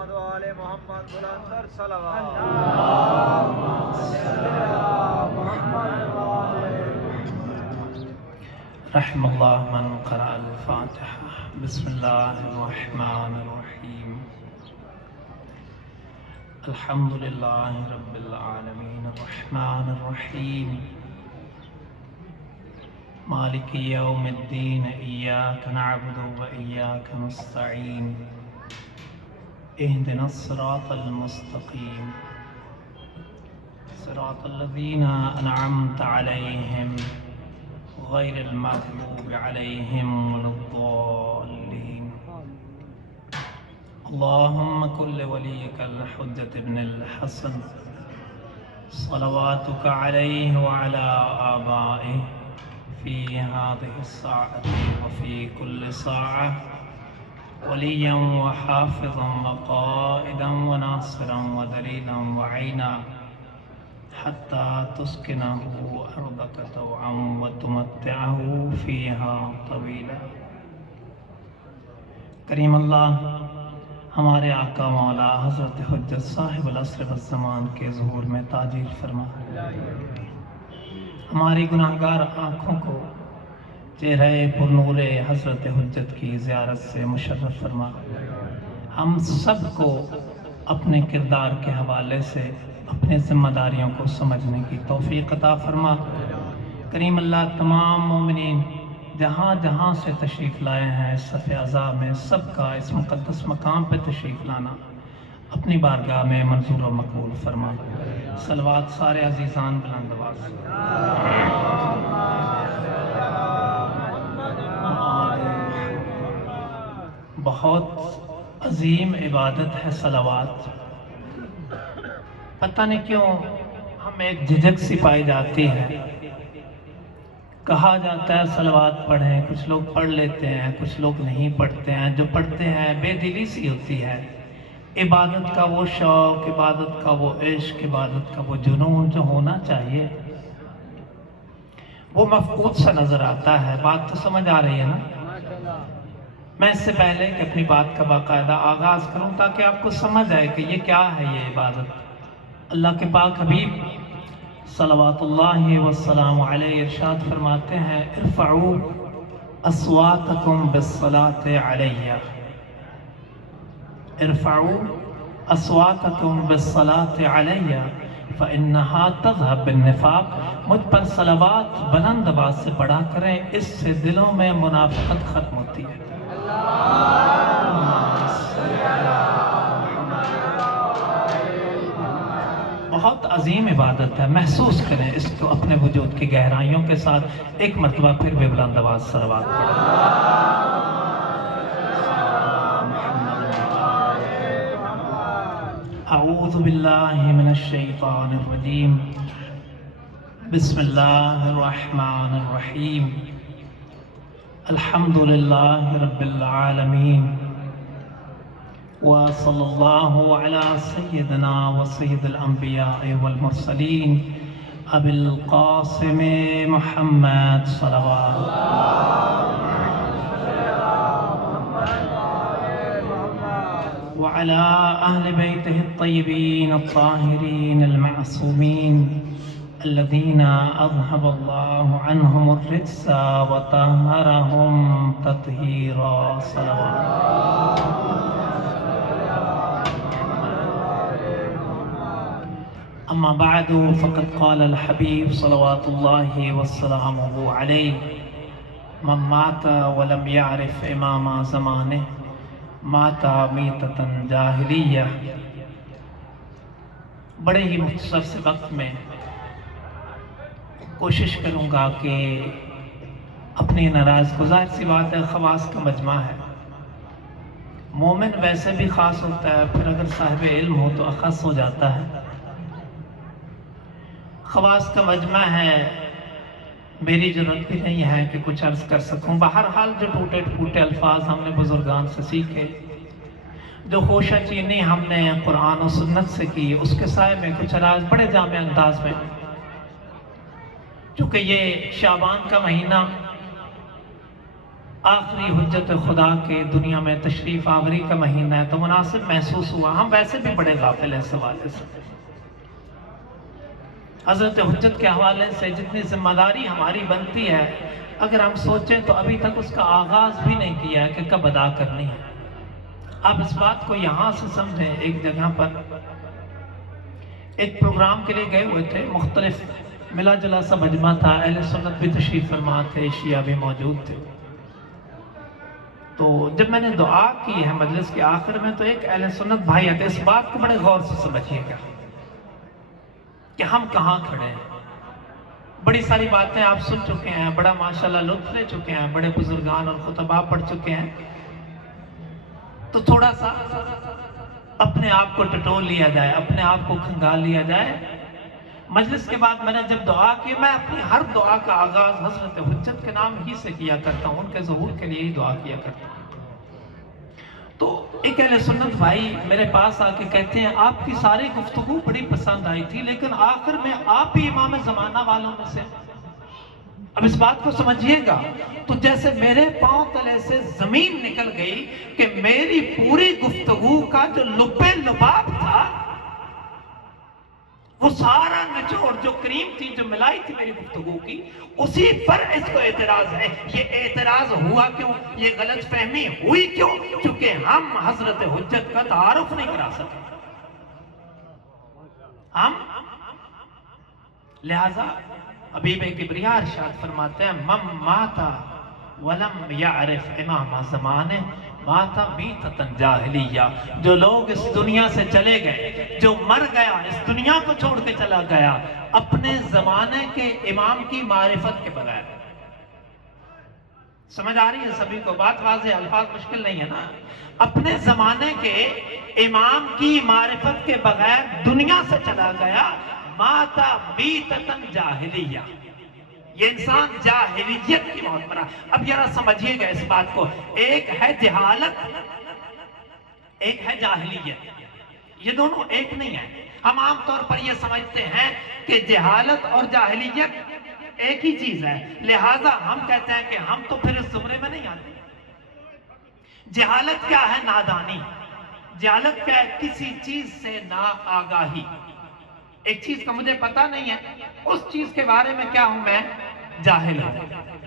محمد و آل محمد بلندر صلوات رحم اللہ من قرأ الفاتحہ بسم اللہ الرحمن الرحیم الحمد للہ رب العالمین الرحمن الرحیم مالک یوم الدین ایاک نعبد و ایاک نستعین اہدنا الصراط المستقیم صراط الذین انعمت علیہم غیر المغضوب علیہم ولا الضالین اللہم کل ولیک الحجۃ ابن الحسن صلواتک علیہ وعلی آبائہ فی هذه الساعة وفی كل ساعة ولیا وحافظا وقائدا وناصرا ودلیلا وعینا حتی تسکنه ارضک طوعا وتمتعه فیها طویلا۔ کریم اللہ ہمارے آقا مولا حضرت حجت صاحب العصر والزمان کے ظہور میں تاجیل فرما، ہماری گناہگار آنکھوں کو چہرہ پر نور حضرت حجت کی زیارت سے مشرف فرما، ہم سب کو اپنے کردار کے حوالے سے اپنے ذمہ داریوں کو سمجھنے کی توفیق عطا فرما۔ کریم اللہ تمام مومنین جہاں جہاں سے تشریف لائے ہیں اس صف عزا میں، سب کا اس مقدس مقام پہ تشریف لانا اپنی بارگاہ میں منظور و مقبول فرما۔ صلوات سارے عزیزان بلند آواز سے۔ بہت عظیم عبادت ہے صلوات، پتہ نہیں کیوں ہم ایک جھجک سی پائی جاتی ہے۔ کہا جاتا ہے صلوات پڑھیں، کچھ لوگ پڑھ لیتے ہیں، کچھ لوگ نہیں پڑھتے ہیں، جو پڑھتے ہیں بے دلی سی ہوتی ہے۔ عبادت کا وہ شوق، عبادت کا وہ عشق، عبادت کا وہ جنون جو ہونا چاہیے وہ مفقود سا نظر آتا ہے۔ بات تو سمجھ آ رہی ہے نا؟ میں اس سے پہلے کہ اپنی بات کا باقاعدہ آغاز کروں تاکہ آپ کو سمجھ آئے کہ یہ کیا ہے یہ عبادت، اللہ کے پاک حبیب صلوات اللہ والسلام علیہ ارشاد فرماتے ہیں ارفعوا اصواتکم بالصلاة علیہ، ارفعوا اصواتکم بالصلاة علیہ فإنہا تذہب بالنفاق، مجھ پر صلوات بلند آواز سے پڑھا کریں، اس سے دلوں میں منافقت ختم ہوتی ہے۔ بہت عظیم عبادت ہے، محسوس کریں اس کو اپنے وجود کی گہرائیوں کے ساتھ۔ ایک مرتبہ پھر بھی بلند آواز صلوات پڑھیں۔ اعوذ باللہ من الشیطان الرجیم بسم اللہ الرحمن الرحیم الحمد للہ رب العالمین وصلی اللہ علی سیدنا وسید الانبیاء والمرسلین ابی القاسم محمد صلوات وعلى أهل بيته الطيبين الطاهرين المعصومين الذين أذهب الله عنهم الرجس وطهرهم تطهيرا صلوات۔ أما بعد فقد قال الحبيب صلوات الله وسلامه عليه من مات ولم يعرف إمام زمانه ماتا میتتن جاہلیہ۔ بڑے ہی مختصر سے وقت میں کوشش کروں گا کہ اپنی ناراض کو، ظاہر سی بات ہے خواص کا مجمع ہے، مومن ویسے بھی خاص ہوتا ہے، پھر اگر صاحب علم ہو تو اخص ہو جاتا ہے۔ خواص کا مجمع ہے، میری ضرورت بھی نہیں ہے کہ کچھ عرض کر سکوں۔ بہرحال جو ٹوٹے پھوٹے الفاظ ہم نے بزرگان سے سیکھے، جو خوشہ چینی ہم نے قرآن و سنت سے کی، اس کے سائے میں کچھ راز بڑے جامع انداز میں، چونکہ یہ شعبان کا مہینہ آخری حجت خدا کے دنیا میں تشریف آوری کا مہینہ ہے تو مناسب محسوس ہوا. ہم ویسے بھی بڑے غافل ہیں اس حوالے سے. حضرت حجت کے حوالے سے جتنی ذمہ داری ہماری بنتی ہے اگر ہم سوچیں تو ابھی تک اس کا آغاز بھی نہیں کیا ہے کہ کب ادا کرنی ہے. آپ اس بات کو یہاں سے سمجھیں. ایک جگہ پر ایک پروگرام کے لیے گئے ہوئے تھے, مختلف ملا جلا سا مجمع تھا, اہل سنت بھی تشریف فرما تھے, شیعہ بھی موجود تھے. تو جب میں نے دعا کی ہے مجلس کے آخر میں تو ایک اہل سنت بھائی آتے. اس بات کو بڑے غور سے سمجھیے گا کہ ہم کہاں کھڑے ہیں. بڑی ساری باتیں آپ سن چکے ہیں, بڑا ماشاءاللہ لطف لے چکے ہیں, بڑے بزرگان اور خطباء پڑھ چکے ہیں. تو تھوڑا سا اپنے آپ کو ٹٹول لیا جائے, اپنے آپ کو کھنگال لیا جائے. مجلس کے بعد میں نے جب دعا کی, میں اپنی ہر دعا کا آغاز حضرت حجت کے نام ہی سے کیا کرتا ہوں, ان کے ظہور کے لیے ہی دعا کیا کرتا ہوں. تو ایک اہل سنت بھائی میرے پاس آ کے کہتے ہیں آپ کی ساری گفتگو بڑی پسند آئی تھی لیکن آخر میں آپ ہی امام زمانہ والوں میں سے. اب اس بات کو سمجھیے گا تو جیسے میرے پاؤں تلے سے زمین نکل گئی کہ میری پوری گفتگو کا جو لب لباب تھا وہ سارا نچوڑ جو کریم تھی جو ملائی تھی میری گفتگو کی اسی پر اس کو اعتراض ہے. یہ اعتراض ہوا کیوں, یہ غلط فہمی ہوئی کیوں؟ چونکہ ہم حضرت حجت کا تعارف نہیں کرا سکے. ہم لہذا حبیب کبریا ارشاد فرماتے ہیں من ماتا ولم یعرف امام زمانے ماتا میتتن جاہلیہ. جو لوگ اس دنیا سے چلے گئے, جو مر گیا, اس دنیا کو چھوڑ کے چلا گیا اپنے زمانے کے امام کی معرفت کے بغیر. سمجھ آ رہی ہے سبھی کو بات؟ واضح, الفاظ مشکل نہیں ہے نا. اپنے زمانے کے امام کی معرفت کے بغیر دنیا سے چلا گیا, ماتا میتتن جاہلیہ. یہ انسان جاہلیت کی موت مرا. اب ذرا سمجھیے گا اس بات کو, ایک ہے جہالت, ایک ہے جاہلیت. یہ دونوں ایک نہیں ہیں. ہم عام طور پر یہ سمجھتے ہیں کہ جہالت اور جاہلیت ایک ہی چیز ہے, لہٰذا ہم کہتے ہیں کہ ہم تو پھر اس زمرے میں نہیں آتے. جہالت کیا ہے؟ نادانی. جہالت کیا ہے؟ کسی چیز سے نا آگاہی. ایک چیز کا مجھے پتہ نہیں ہے, اس چیز کے بارے میں کیا ہوں میں؟ جاہل ہوں.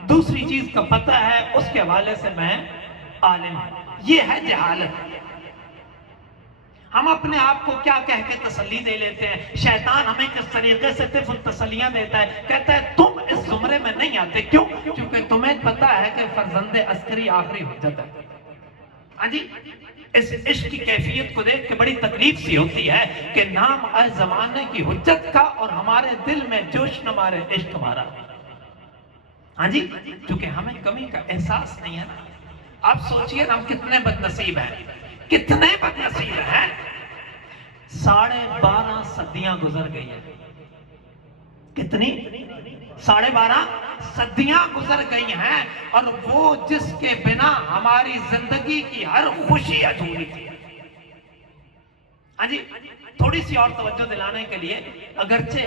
دوسری چیز کا پتہ ہے, اس کے حوالے سے میں عالم ہوں. یہ ہے جہالت. ہم اپنے آپ کو کیا کہہ کے تسلی دے لیتے ہیں؟ شیطان ہمیں کس طریقے سے طفل تسلیاں دیتا ہے, کہتا ہے تم اس زمرے میں نہیں آتے. کیوں؟ کیونکہ تمہیں پتہ ہے کہ فرزند عسکری آخری حجت ہے. ہاں جی, اس عشق کی کیفیت کو دیکھ کے بڑی تکلیف سی ہوتی ہے کہ نام اے زمانے کی حجت کا اور ہمارے دل میں جوش نہ مارے عشق ہمارا. ہاں جی, کیونکہ ہمیں کمی کا احساس نہیں ہے نا. آپ سوچئے ہم کتنے بد نصیب ہیں, کتنے بد نصیب ہیں. 12.5 صدیاں گزر گئی ہیں. کتنی؟ 12.5 صدیاں گزر گئی ہیں, اور وہ جس کے بنا ہماری زندگی کی ہر خوشی ادھوری تھی. ہاں جی, تھوڑی سی اور توجہ دلانے کے لیے, اگرچہ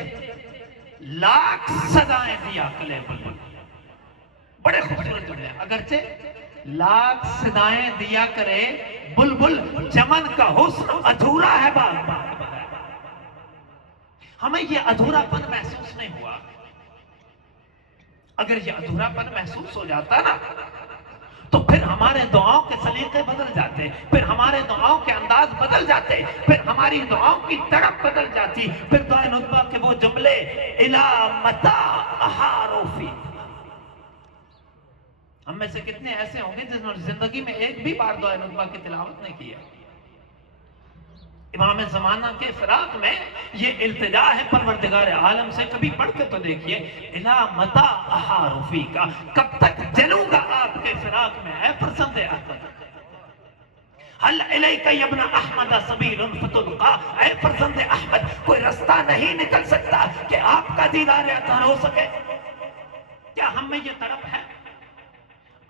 لاکھ صدائیں دیا کرے بلبل, بڑے خوبصورت جملے ہیں, اگرچہ لاکھ صدائیں دیا کرے بلبل, چمن کا حسن ادھورا ہے باغ. ہمیں یہ ادھورا پن محسوس نہیں ہوا. اگر یہ ادھورا پن محسوس ہو جاتا نا تو پھر ہمارے دعاؤں کے سلیقے بدل جاتے, پھر ہمارے دعاؤں کے انداز بدل جاتے, پھر ہماری دعاؤں کی تڑپ بدل جاتی. پھر دعائے ندبہ کے وہ جملے الا متا احاروفی. ہم میں سے کتنے ایسے ہوں گے جنہوں نے زندگی میں ایک بھی بار دعائے ندبہ کی تلاوت نہیں کی ہے؟ امام زمانہ کے فراق میں یہ التجا ہے پروردگار عالم سے. کبھی پڑھ کے تو دیکھیے, الا متا احاروفی کا, کب تک جلوں گا آپ کے فراق میں اے فرزند احمد. حل الیک ابن احمد سبیل فتلقا, اے فرزند احمد کوئی رستہ نہیں نکل سکتا کہ آپ کا دیدار عطا ہو سکے. کیا ہم میں یہ طرف ہے؟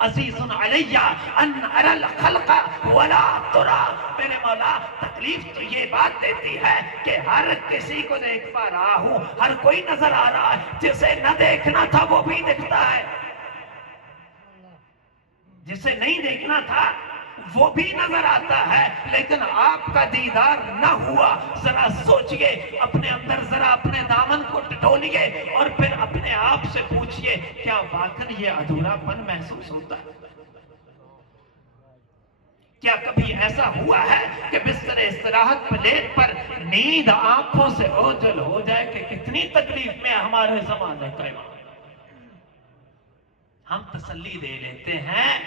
عزیز علیہ ان ارى الخلق ولا ترى. میرے مولا تکلیف تو یہ بات دیتی ہے کہ ہر کسی کو دیکھ پا رہا ہوں, ہر کوئی نظر آ رہا ہے, جسے نہ دیکھنا تھا وہ بھی دکھتا ہے. جسے نہیں دیکھنا تھا وہ بھی نظر آتا ہے، لیکن آپ کا دیدار نہ ہوا۔ ذرا سوچئے، اپنے اندر ذرا اپنے دامن کو ٹٹولیے اور پھر اپنے آپ سے پوچھئے، کیا واقعی یہ ادھورا پن محسوس ہوتا ہے؟ کیا کبھی ایسا ہوا ہے کہ بستر استراحت پلیٹ پر نیند آنکھوں سے اوجھل ہو جائے کہ کتنی تکلیف میں ہمارے زمانے کا امام؟ ہم تسلی دے لیتے ہیں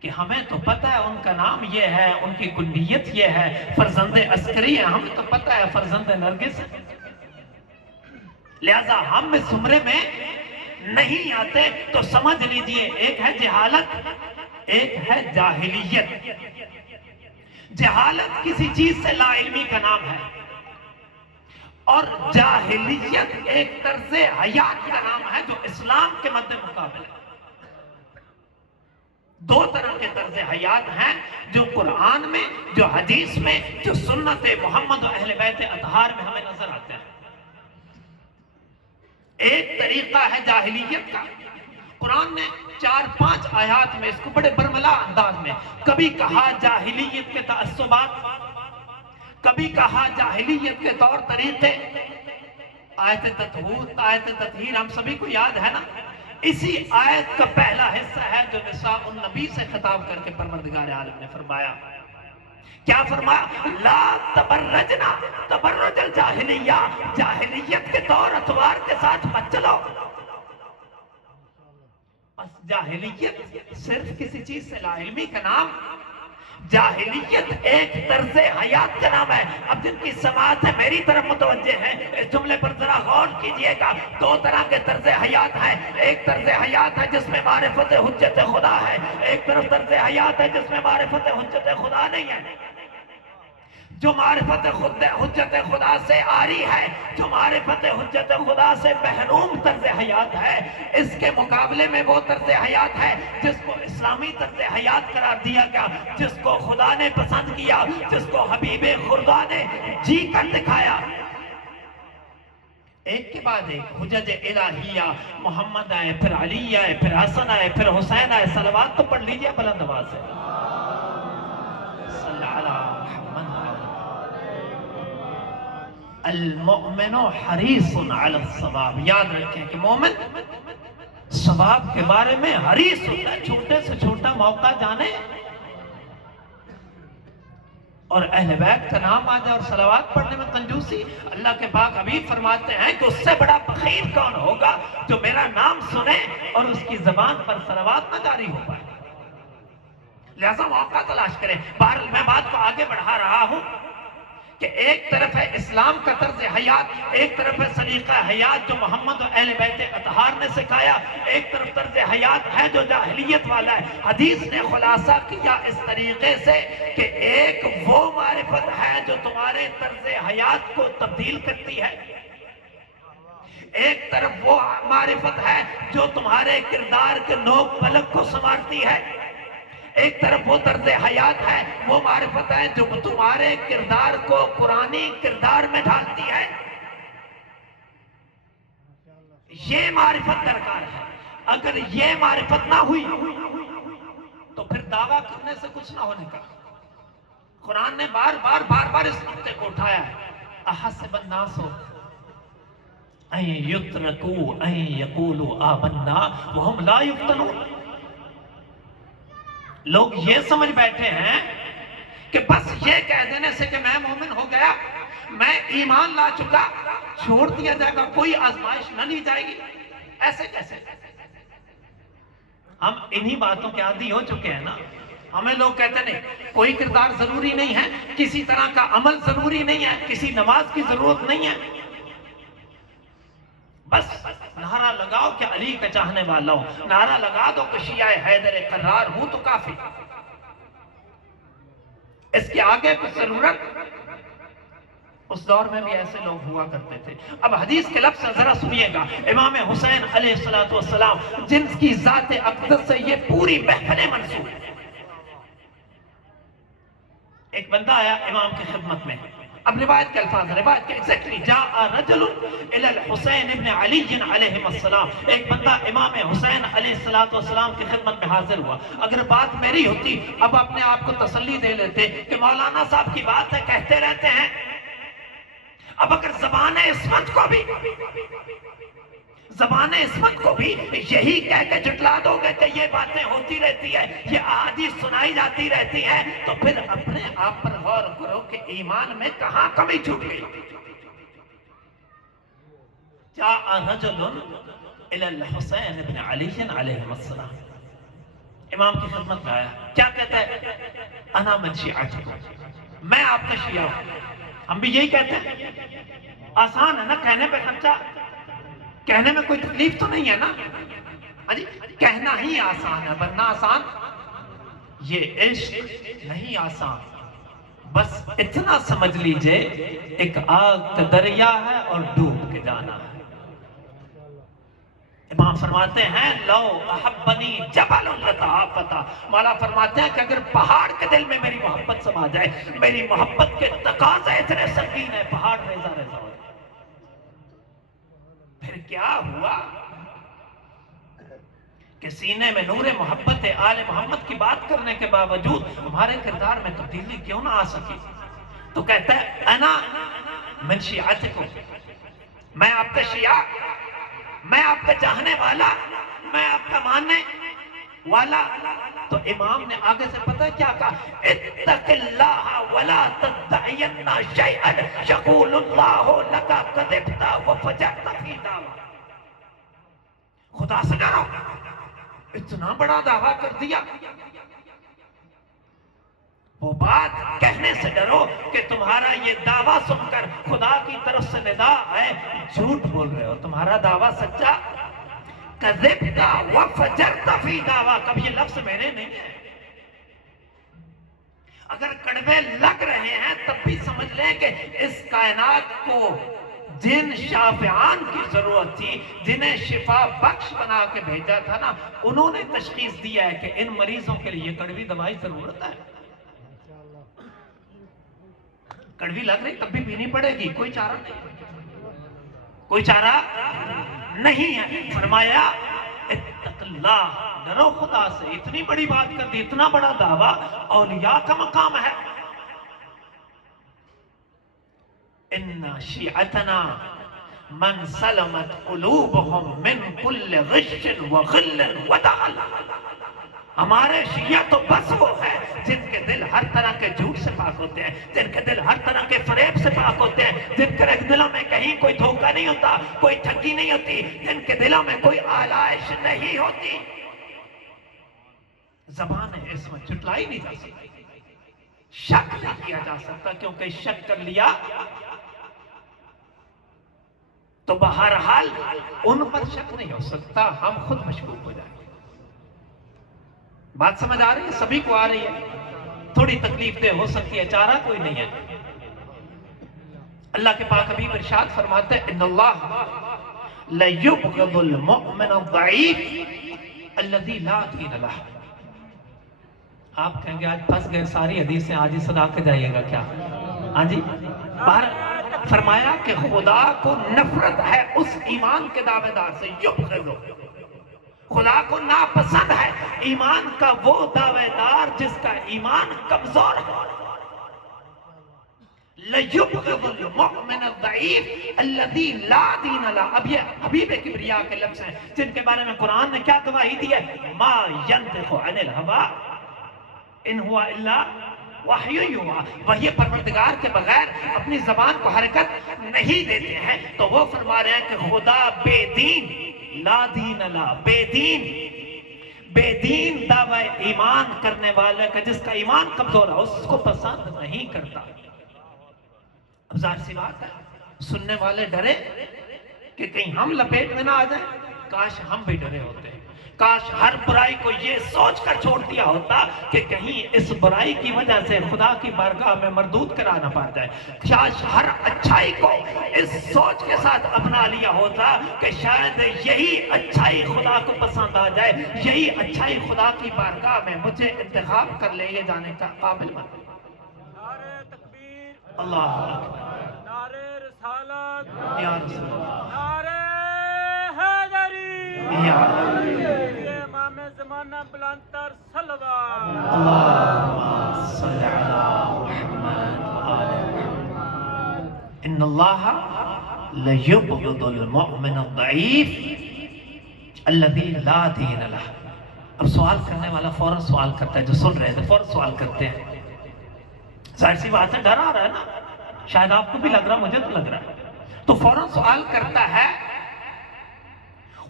کہ ہمیں تو پتہ ہے ان کا نام یہ ہے، ان کی کنیت یہ ہے، فرزند عسکری ہے، ہمیں تو پتہ ہے فرزند نرگس ہے، لہذا ہم اس زمرے میں نہیں آتے۔ تو سمجھ لیجئے، ایک ہے جہالت، ایک ہے جاہلیت۔ جہالت کسی چیز سے لا علمی کا نام ہے، اور جاہلیت ایک طرز حیات کا نام ہے جو اسلام کے مد مقابل ہے۔ دو طرح کے طرز حیات ہیں جو قرآن میں، جو حدیث میں، جو سنت محمد و اہل بیت اطہار میں ہمیں نظر آتے ہیں۔ ایک طریقہ ہے جاہلیت کا، قرآن نے 4-5 آیات میں اس کو بڑے برملا انداز میں کبھی کہا جاہلیت کے تعصبات، کبھی کہا جاہلیت کے طور طریقے۔ آیت تطہیر ہم سبھی کو یاد ہے نا؟ اسی آیت کا پہلا حصہ ہے جو نساء النبی سے خطاب کر کے پروردگار عالم نے فرمایا۔ کیا فرمایا؟ لا تبرجنا تبرج الجاہلیہ، جاہلیت کے طور اطوار کے ساتھ مت چلو۔ بس جاہلیت صرف کسی چیز سے لا علمی کا نام، جاہلیت ایک طرز حیات کا نام ہے۔ اب جن کی سماعت ہے میری طرف متوجہ ہے، اس جملے پر ذرا غور کیجئے گا۔ دو طرح کے طرز حیات ہیں، ایک طرز حیات ہے جس میں معرفت حجت خدا ہے، ایک طرف طرز حیات ہے جس میں معرفت حجت خدا نہیں ہے۔ جو معرفت حجت خدا سے آری ہے، جو معرفت حجت خدا سے محروم طرز حیات ہے، اس کے مقابلے میں وہ طرز حیات ہے جس کو اسلامی طرز حیات قرار دیا گیا، جس کو خدا نے پسند کیا، جس کو حبیب خدا نے جی کر دکھایا۔ ایک کے بعد ایک حجج الہیہ، محمد آئے، پھر علی آئے، پھر حسن آئے، پھر حسین آئے۔ صلوات تو پڑھ لیجئے بلند آواز سے۔ صلی اللہ المؤمن حریص علی الثواب۔ یاد رکھیں کہ مومن ثواب کے بارے میں حریص ہوتا ہے، چھوٹے سے چھوٹا موقع جانے اور اہل بیت کا نام آ جائے اور صلوات پڑھنے میں کنجوسی۔ اللہ کے پاک حبیب فرماتے ہیں کہ اس سے بڑا بخیل کون ہوگا جو میرا نام سنے اور اس کی زبان پر صلوات نہ جاری ہو پائے۔ لہذا موقع تلاش کریں۔ بہرحال میں بات کو آگے بڑھا رہا ہوں کہ ایک طرف ہے اسلام کا طرز حیات، ایک طرف ہے سلیقہ حیات جو محمد و اہل بیت اطہار نے سکھایا، ایک طرف طرز حیات ہے جو جاہلیت والا ہے۔ حدیث نے خلاصہ کیا اس طریقے سے کہ ایک وہ معرفت ہے جو تمہارے طرز حیات کو تبدیل کرتی ہے، ایک طرف وہ معرفت ہے جو تمہارے کردار کے نوک پلک کو سنوارتی ہے، ایک طرف وہ طرز حیات ہے، وہ معرفت ہے جو تمہارے کردار کو قرآنی کردار میں ڈھالتی ہے۔ یہ معرفت درکار ہے۔ اگر یہ معرفت نہ ہوئی تو پھر دعویٰ کرنے سے کچھ نہ ہونے کا۔ قرآن نے بار بار اس نقطے کو اٹھایا ہے۔ احسب الناس ان یترکوا ان یقولوا آمنا وہم لا یفتنون۔ لوگ یہ سمجھ بیٹھے ہیں کہ بس یہ کہہ دینے سے کہ میں مومن ہو گیا، میں ایمان لا چکا، چھوڑ دیا جائے گا، کوئی آزمائش نہ لی جائے گی۔ ایسے کیسے؟ ہم انہی باتوں کے عادی ہو چکے ہیں نا۔ ہمیں لوگ کہتے نہیں کوئی کردار ضروری نہیں ہے، کسی طرح کا عمل ضروری نہیں ہے، کسی نماز کی ضرورت نہیں ہے، بس نعرہ لگاؤ کہ علی کا چاہنے والا ہوں، نعرہ لگا دو کہ شیعہ حیدر قرار ہوں تو کافی۔ اس کے آگے کچھ ضرورت؟ اس دور میں بھی ایسے لوگ ہوا کرتے تھے۔ اب حدیث کے لفظ ذرا سنیے گا۔ امام حسین علیہ السلام جن کی ذات اقدس سے یہ پوری محفلیں منسوب ہیں۔ ایک بندہ آیا امام کی خدمت میں، اب روایت کے الفاظ، روایت کے ایگزیکٹلی، جاء رجل الی الحسین ابن علی علیہ السلام، ایک بندہ امام حسین علیہ السلام کی خدمت میں حاضر ہوا. اگر بات میری ہوتی اب اپنے آپ کو تسلی دے لیتے کہ مولانا صاحب کی بات ہے، کہتے رہتے ہیں. اب اگر زبان عصمت کو بھی یہی کہہ کے جھٹلا دو گے کہ یہ باتیں ہوتی رہتی ہے، یہ احادیث سنائی جاتی رہتی ہیں، تو پھر اپنے آپ پر غور کرو کہ ایمان میں کہاں کمی چھوٹ گئی. جاء رجل الی الحسین ابن علی علیہ السلام، امام کی خدمت میں آیا. کیا کہتا ہے؟ انا من شیعتکم، میں آپ کا شیعہ ہوں. ہم بھی یہی کہتے ہیں. آسان ہے نا کہنے پہ خرچہ، کہنے میں کوئی تکلیف تو نہیں ہے نا. جی کہنا ہی آسان ہے، ورنہ آسان یہ عشق نہیں آسان. بس اتنا سمجھ لیجئے ایک آگ کا دریا ہے اور ڈوب کے جانا ہے. امام فرماتے ہیں لو احبنی جبل لتعافتا، مولا فرماتے ہیں کہ اگر پہاڑ کے دل میں میری محبت سما جائے، میری محبت کے تقاضے اتنے سنگین ہے، پہاڑ ریزہ ریزہ ہو جائے. پھر کیا ہوا کہ سینے میں نور محبت آل محمد کی بات کرنے کے باوجود ہمارے کردار میں تبدیلی کیوں نہ آ سکی؟ تو کہتا ہے انا من شیعتکم، میں آپ کا شیعہ، میں آپ کا چاہنے والا، میں آپ کا ماننے والا. تو امام نے آگے سے پتہ کیا کہا؟ اتق اللہ ولا تدعین شیئا یقول اللہ لکا کذبت وفجرت فی دعوی. خدا سے ڈرو، اتنا بڑا دعویٰ کر دیا. وہ بات کہنے سے ڈرو کہ تمہارا یہ دعویٰ سن کر خدا کی طرف سے ندا ہے، جھوٹ بول رہے ہو، تمہارا دعویٰ سچا. کذبت وفجرت فی دعوی، کب یہ لفظ میرے نہیں ہے. اگر کڑوے لگ رہے ہیں تب بھی سمجھ لیں کہ اس کائنات کو جن شافعان کی ضرورت تھی، جنہیں شفا بخش بنا کے بھیجا تھا نا، انہوں نے تشخیص دیا ہے کہ ان مریضوں کے لیے کڑوی دوائی ضرورت ہے. کڑوی لگ رہی تب بھی پینی پڑے گی، کوئی چارہ نہیں، کوئی چارہ نہیں ہے. فرمایا اتق اللہ، ڈرو خدا سے. اتنی بڑی بات کر دی، اتنا بڑا دعویٰ، اولیاء کا مقام ہے. ان شیعتنا من سلمت قلوبهم من كل غش وغل ودغل. ہمارے شیعہ تو بس وہ ہے جن کے دل ہر طرح کے جھوٹ سے پاک ہوتے ہیں، جن کے دل ہر طرح کے فریب سے پاک ہوتے ہیں، جن کے دلوں میں کہیں کوئی دھوکہ نہیں ہوتا، کوئی ٹھگی نہیں ہوتی، جن کے دلوں میں کوئی آلائش نہیں ہوتی. زبان ہے اس میں جھٹلائی نہیں جا سکتی، شک نہیں کیا جا سکتا، کیونکہ شک کر لیا تو بہرحال ان پر شک نہیں ہو سکتا، ہم خود مشکوک ہو جائیں گے. بات سمجھ آ رہی ہے؟ سبھی کو آ رہی ہے؟ تھوڑی تکلیف دہ ہو سکتی ہے، چارہ کوئی نہیں ہے. اللہ کے پاک حبیب ارشاد فرماتے ہیں ان اللہ لیبغض المؤمن الضعیف الذی لا دین لہ. آپ کہیں گے آج پھنس گئے ساری حدیثیں، آج ہی صدا کے جائیے گا کیا؟ ہاں جی. فرمایا کہ خدا کو نفرت ہے اس ایمان کے دعوے دار سے، یبغض، خدا کو ناپسند ہے ایمان کا وہ دعوے دار جس کا ایمان کمزور ہے. لَيُبْغِضُ الْمُؤْمِنَ الضَّعِيفِ الَّذِي لَا دِينَ لَهُ. اب یہ حبیب کبریا کے لفظ ہیں جن کے بارے میں قرآن نے کیا گواہی دی ہے؟ مَا يَنْطِقُ عَنِ الْهَوَىٰ إِنْ هُوَ إِلَّا وَحْيٌ يُوحَىٰ. وحی پروردگار کے بغیر اپنی زبان کو حرکت نہیں دیتے ہیں. تو وہ فرما رہے ہیں کہ خدا بے دین، لا دین لا، بے دین دعوی ایمان کرنے والے کا جس کا ایمان کمزور ہے اس کو پسند نہیں کرتا. اب ظاہر سی بات ہے سننے والے ڈرے کہ کہیں ہم لپیٹ میں نہ آ جائیں. کاش ہم بھی ڈرے ہوتے، کاش ہر برائی کو یہ سوچ کر چھوڑ دیا ہوتا کہ کہیں اس برائی کی وجہ سے خدا کی بارگاہ میں مردود کرا نہ پا جائے. کاش ہر اچھائی کو اس سوچ کے ساتھ اپنا لیا ہوتا کہ شاید یہی اچھائی خدا کو پسند آ جائے، یہی اچھائی خدا کی بارگاہ میں مجھے انتخاب کر لے جانے کا قابل بنے. اللہ اکبر نعرہ رسالت، یا رسول اللہ نعرہ حیدری، یا علی یہ امام زمانہ بلندتر صلوات۔ اللہم صل علی محمد وآل محمد ان اللہ لیبغض المؤمن الضعیف الذی لا دین لہ۔ اب سوال کرنے والا فوراً سوال کرتا ہے، جو سن رہے تھے فوراً سوال کرتے ہیں، ظاہر سی بات ہے ڈر آ رہا ہے نا، شاید آپ کو بھی لگ رہا، مجھے تو لگ رہا ہے، تو فوراً سوال کرتا ہے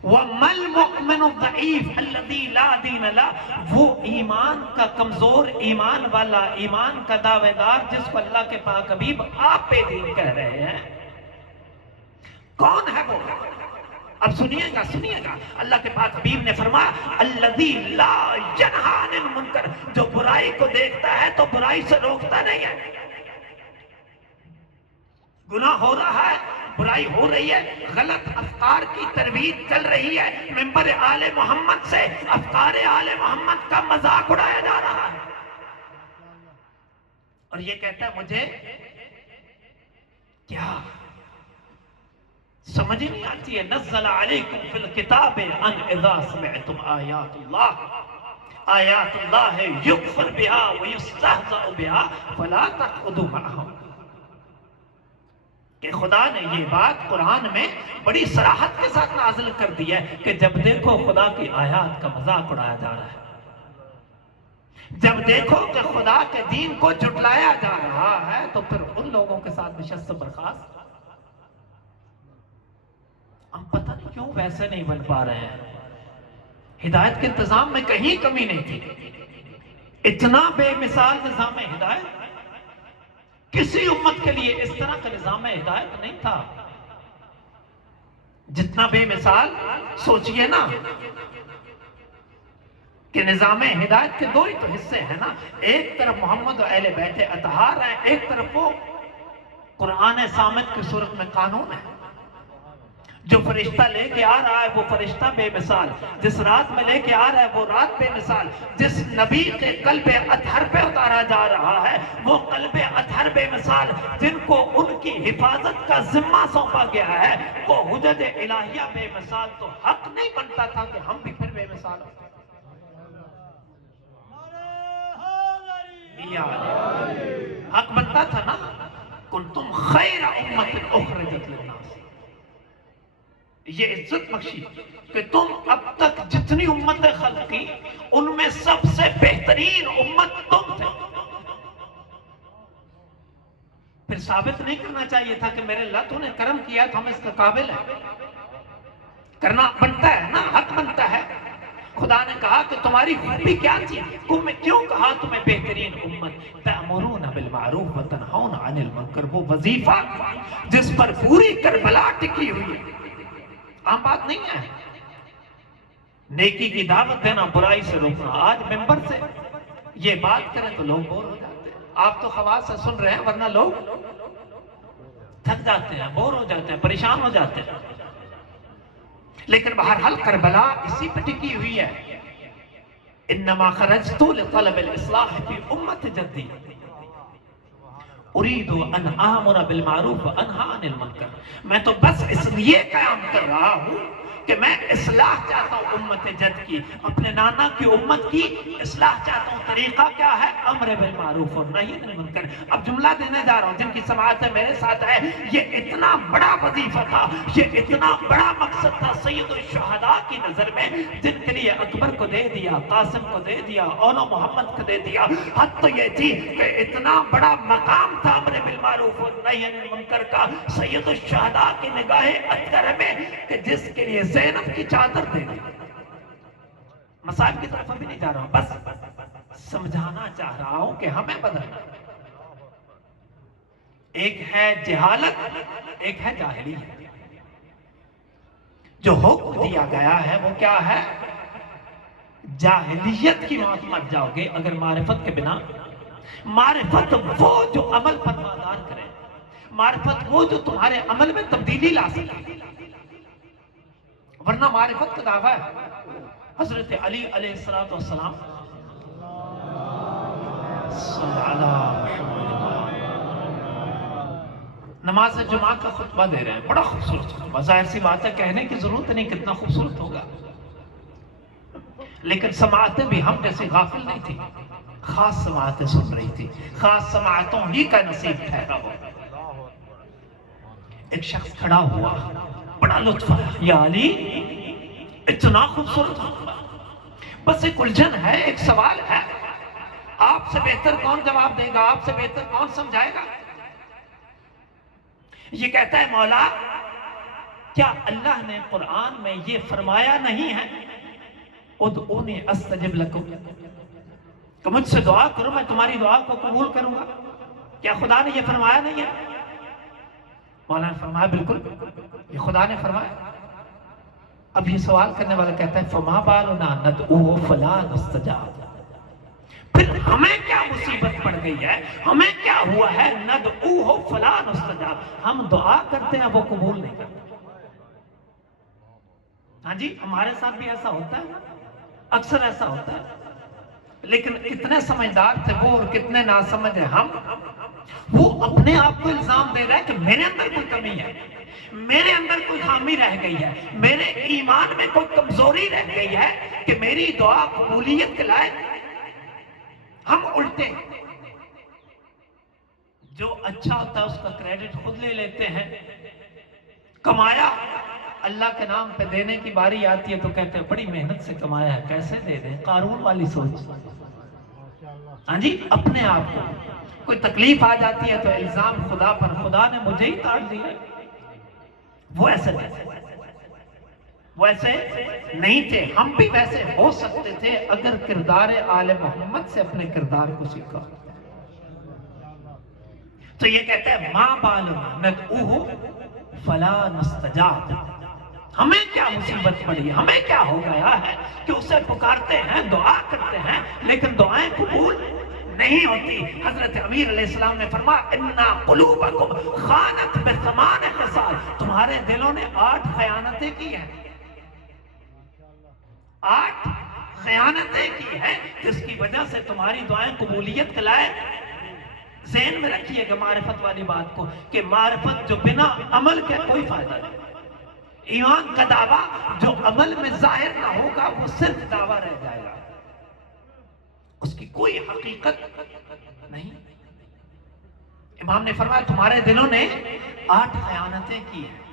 وَمَا الْمُؤْمِنُ الضَّعِيفُ الَّذِي لَا دِينَ لَهُ، وہ ایمان کا کمزور، ایمان والا، ایمان کا دعوے دار جس کو اللہ کے پاک حبیب آپ پہ دین کہہ رہے ہیں، کون ہے وہ؟ اب سنیے گا اللہ کے پاک حبیب نے فرمایا الَّذِي لَا يَنْهَى عَنِ الْمُنْكَرِ، جو برائی کو دیکھتا ہے تو برائی سے روکتا نہیں ہے۔ گناہ ہو رہا ہے، برائی ہو رہی ہے، غلط افکار کی ترویج چل رہی ہے، ممبر آل محمد سے افکار آل محمد کا مذاق اڑایا جا رہا ہے، اور یہ کہتا ہے مجھے کیا سمجھ نہیں آتی ہے۔ نزل علیکم فی الکتاب ان اذا سمعتم آیات اللہ یکفر بها ویستہزأ بها فلا تقعدوا معهم، کہ خدا نے یہ بات قرآن میں بڑی صراحت کے ساتھ نازل کر دی ہے کہ جب دیکھو خدا کی آیات کا مذاق اڑایا جا رہا ہے، جب دیکھو کہ خدا کے دین کو جھٹلایا جا رہا ہے، تو پھر ان لوگوں کے ساتھ نشست برخاست۔ ہم پتہ نہیں کیوں ویسے نہیں بن پا رہے ہیں، ہدایت کے انتظام میں کہیں کمی نہیں تھی، اتنا بے مثال نظام ہدایت کسی امت کے لیے اس طرح کا نظام ہدایت نہیں تھا جتنا بے مثال۔ سوچئے نا کہ نظام ہدایت کے دو ہی تو حصے ہیں نا، ایک طرف محمد و اہل بیت اطہار ہیں، ایک طرف وہ قرآن صامت کی صورت میں قانون ہے۔ جو فرشتہ لے کے آ رہا ہے وہ فرشتہ بے مثال، جس رات میں لے کے آ رہا ہے وہ رات بے مثال، جس نبی کے قلب اطہر پہ اتارا جا رہا ہے وہ قلب اطہر بے مثال، جن کو ان کی حفاظت کا ذمہ سونپا گیا ہے وہ حجج الہیہ بے مثال، تو حق نہیں بنتا تھا کہ ہم بھی پھر بے مثال ہوں۔ حق بنتا تھا نا، کنتم خیر امت اخرجت للناس، یہ عزت بخشی کہ تم اب تک جتنی امتیں خلق کی ان میں سب سے بہترین امت تم تھے۔ پھر ثابت نہیں کرنا چاہیے تھا کہ میرے اللہ تو نے کرم کیا تو ہم اس کا قابل ہیں، کرنا بنتا ہے نا، حق بنتا ہے۔ خدا نے کہا کہ تمہاری خوبی کیا تھی، تم کیوں کہا تمہیں بہترین امت، تأمرون بالمعروف وتنہون عن المنکر، وہ وظیفہ جس پر پوری کربلا ٹکی ہوئی ہے، عام بات نہیں ہے۔ نیکی کی دعوت دینا، برائی سے روکنا، آج ممبر سے یہ بات کریں تو لوگ بور ہو جاتے ہیں، آپ تو خواص سے سن رہے ہیں ورنہ لوگ تھک جاتے ہیں، بور ہو جاتے ہیں، پریشان ہو جاتے ہیں، لیکن بہرحال کربلا اسی پہ ٹکی ہوئی ہے۔ انما خرجت لطلب الاصلاح فی امت جدی اريد ان آمر بالمعروف وانہا عن المنکر، میں تو بس اس لیے قیام کر رہا ہوں کہ میں اصلاح چاہتا ہوں امت جد کی، اپنے نانا کی امت کی اصلاح چاہتا ہوں۔ طریقہ کیا ہے؟ امر بالمعروف اور نہی عن المنکر۔ اب جملہ دینے جا رہا ہوں، جن کی سماعت ہے میرے ساتھ ہے، یہ اتنا بڑا وظیفہ تھا، یہ اتنا بڑا مقصد تھا سید الشہداء کی نظر میں، جن کے لیے اکبر کو دے دیا، قاسم کو دے دیا، اولا محمد کو دے دیا۔ حد تو یہ تھی کہ اتنا بڑا مقام تھا امر بالمعروف اور نہی عن المنکر کا سید الشہداء کی نگاہ اطہر میں، کہ جس کے لیے زینب کی چادر دے دی۔ مسائل کی طرف ابھی نہیں جا رہا ہوں، بس سمجھانا چاہ رہا ہوں کہ ہمیں بدلنا، ایک ہے جہالت، ایک ہے جاہلیت۔ جو حکم دیا گیا ہے وہ کیا ہے؟ جاہلیت کی موت مر جاؤ گے اگر معرفت کے بنا۔ معرفت وہ جو عمل پر وادار کرے، معرفت وہ جو تمہارے عمل میں تبدیلی لا سکے، ورنہ معرفت کا دعویٰ ہے۔ حضرت علی علیہ السلام صلی اللہ نماز جمعہ کا خطبہ دے رہے ہیں، بڑا خوبصورت خطبہ، ظاہر سی بات ہے کہنے کی ضرورت نہیں کتنا خوبصورت ہوگا، لیکن سماعتیں بھی ہم جیسے غافل نہیں تھی، خاص سماعتیں سن رہی تھی، خاص سماعتوں ہی کا نصیب ٹھہرا ہو۔ ایک شخص کھڑا ہوا، بڑا لطف آیا، یا علی اتنا خوبصورت خطبہ، بس ایک الجھن ہے، ایک سوال ہے، آپ سے بہتر کون جواب دے گا، آپ سے بہتر کون سمجھائے گا؟ یہ کہتا ہے مولا کیا اللہ نے قرآن میں یہ فرمایا نہیں ہے ادعونی استجب لکم، کہ مجھ سے دعا کرو میں تمہاری دعا کو قبول کروں گا؟ کیا خدا نے یہ فرمایا نہیں ہے؟ مولا نے فرمایا بالکل یہ خدا نے فرمایا۔ اب یہ سوال کرنے والا کہتا ہے فما بالنا ندعو فلا نستجاب، پھر ہمیں کیا مصیبت پڑ گئی ہے، ہمیں کیا ہوا ہے ندعو فلا نستجاب، ہم دعا کرتے ہیں وہ قبول نہیں کرتے۔ ہاں جی ہمارے ساتھ بھی ایسا ہوتا ہے، اکثر ایسا ہوتا ہے، لیکن کتنے سمجھدار تھے وہ اور کتنے ناسمجھ ہیں ہم۔ وہ اپنے آپ کو الزام دے رہا ہے کہ میرے اندر کوئی کمی ہے، میرے اندر کوئی خامی رہ گئی ہے، میرے ایمان میں کوئی کمزوری رہ گئی ہے کہ میری دعا قبولیت کے لائق۔ ہم الٹے جو اچھا ہوتا ہے اس کا کریڈٹ خود لے لیتے ہیں، کمایا اللہ کے نام پہ دینے کی باری آتی ہے تو کہتے ہیں بڑی محنت سے کمایا ہے کیسے دے دیں، قارون والی سوچ۔ ہاں جی اپنے آپ کو کوئی تکلیف آ جاتی ہے تو الزام خدا پر، خدا نے مجھے ہی کاٹ دیا۔ وہ ایسے نہیں تھے، ہم بھی ویسے ہو سکتے تھے اگر کردار آل محمد سے اپنے کردار کو سیکھا۔ تو یہ کہتا ہے ما بالنا ندعوہ فلا نستجاب، ہمیں کیا مصیبت پڑی، ہمیں کیا ہو گیا ہے کہ اسے پکارتے ہیں، دعا کرتے ہیں لیکن دعائیں قبول نہیں ہوتی۔ حضرت امیر علیہ السلام نے فرمایا اِنَّا قُلُوبَكُمْ خَانَتْ بِثَمَانِ خِصَالٍ، تمہارے دلوں نے 8 خیانتیں کی ہیں، 8 خیانتیں کی ہیں جس کی وجہ سے تمہاری دعائیں قبولیت کے لائق۔ ذہن میں رکھیے گا معرفت والی بات کو کہ معرفت جو بنا عمل کے کوئی فائدہ نہیں، ایمان کا دعویٰ جو عمل میں ظاہر نہ ہوگا وہ صرف دعویٰ رہ جائے گا، اس کی کوئی حقیقت نہیں۔ امام نے فرمایا تمہارے دلوں نے 8 خیانتیں کی ہیں،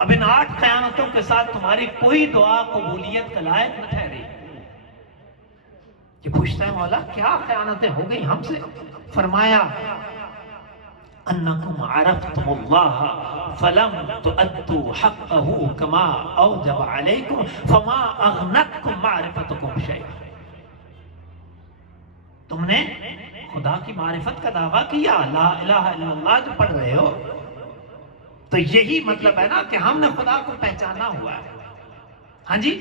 اب ان 8 خیانتوں کے ساتھ تمہاری کوئی دعا قبولیت کا لائق نہ ٹھہری۔ یہ پوچھتا ہے مولا کیا خیانتیں ہو گئی ہم سے؟ فرمایا انکم عرفتم اللہ فلم تؤدوا حقہ کما اوجب علیکم فما اغنتکم معرفتکم شیئا، تم نے خدا کی معرفت کا دعویٰ کیا، لا الہ الا اللہ جو پڑھ رہے ہو، تو یہی مطلب ہے نا کہ ہم نے خدا کو پہچانا ہوا ہے۔ ہاں جی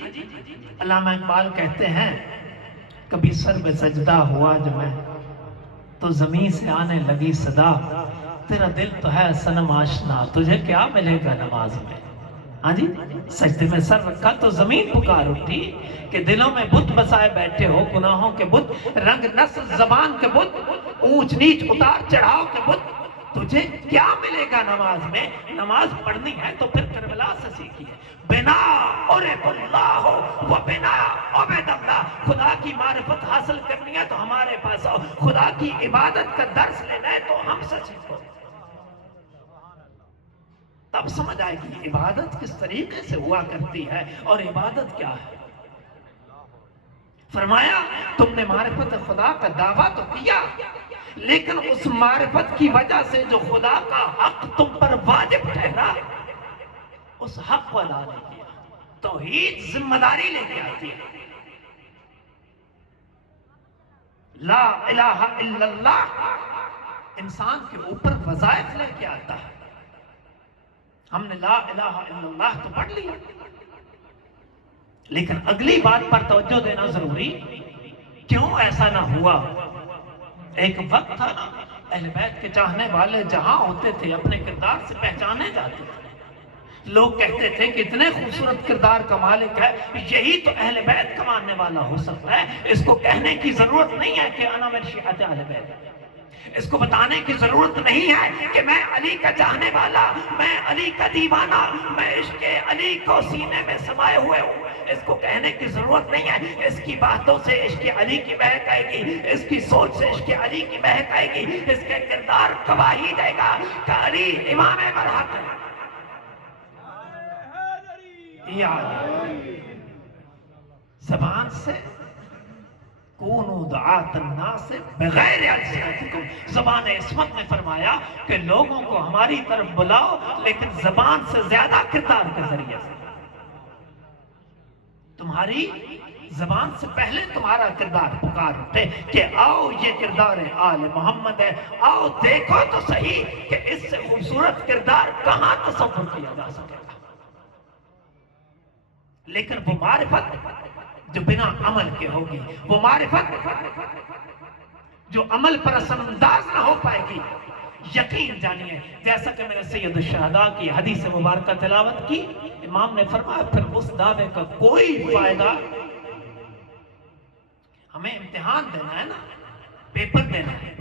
علامہ اقبال کہتے ہیں کبھی سر میں سجدہ ہوا جو میں تو زمین سے آنے لگی صدا، تیرا دل تو ہے صنم آشنا تجھے کیا ملے گا نماز میں۔ ہاں جی سجدے میں سر رکھا تو زمین پکار اٹھی کہ دلوں میں بت بسائے بیٹھے ہو، گناہوں کے بت، رنگ نسل زبان کے بت، اونچ نیچ اتار چڑھاؤ کے بت، تجھے کیا ملے گا نماز میں؟ نماز پڑھنی ہے تو پھر کربلا سے سیکھیے، بنا عرف اللہ و بنا عبد اللہ، خدا کی معرفت حاصل کرنی ہے تو ہمارے پاس آؤ، خدا کی عبادت کا درس لینا ہے تو ہم سے سیکھو، تب سمجھ آئے گی عبادت کس طریقے سے ہوا کرتی ہے اور عبادت کیا ہے۔ فرمایا تم نے معرفت خدا کا دعویٰ تو کیا لیکن اس معرفت کی وجہ سے جو خدا کا حق تم پر واجب ٹھہرا اس حق کو ادا نہیں کیا۔ توحید ذمہ داری لے کے آتی ہے، لا الہ الا اللہ انسان کے اوپر وظائف لے کے آتا ہے۔ ہم نے لا الہ الا اللہ تو پڑھ لیا لیکن اگلی بات پر توجہ دینا ضروری، کیوں ایسا نہ ہوا؟ ایک وقت تھا نا اہل بیت کے چاہنے والے جہاں ہوتے تھے اپنے کردار سے پہچانے جاتے تھے، لوگ کہتے تھے کہ اتنے خوبصورت کردار کا مالک ہے، یہی تو اہل بیت کا ماننے والا ہو سکتا ہے، اس کو کہنے کی ضرورت نہیں ہے کہ انا من شیعۃ اہل بیت، اس کو بتانے کی ضرورت نہیں ہے کہ میں علی کا چاہنے والا، میں علی کا دیوانہ، میں عشق علی کو سینے میں سمائے ہوئے ہوں، اس کو کہنے کی ضرورت نہیں ہے۔ اس کی باتوں سے عشق علی کی مہک آئے گی، اس کی سوچ سے عشق علی کی مہک آئے گی، اس کے کردار گواہی دے گا کہ علی امام برحق ہے۔ زبان سے کونوا دعاة الناس بغیر السنتکم، زبان عصمت نے فرمایا کہ لوگوں کو ہماری طرف بلاؤ لیکن زبان سے زیادہ کردار کے ذریعے سے۔ تمہاری زبان سے پہلے تمہارا کردار پکار اٹھے کہ آؤ یہ کردار آل محمد ہے، آؤ دیکھو تو صحیح کہ اس سے خوبصورت کردار کہاں تصور کیا جا سکے گا۔ لیکن وہ معرفت جو بنا عمل کے ہوگی، وہ معرفت جو عمل پر اثر انداز نہ ہو پائے گی، یقین جانیے جیسا کہ میں نے سید الشہداء کی حدیث مبارکہ تلاوت کی، امام نے فرمایا پھر اس دعوے کا کوئی فائدہ، ہمیں امتحان دینا ہے نا، پیپر دینا ہے،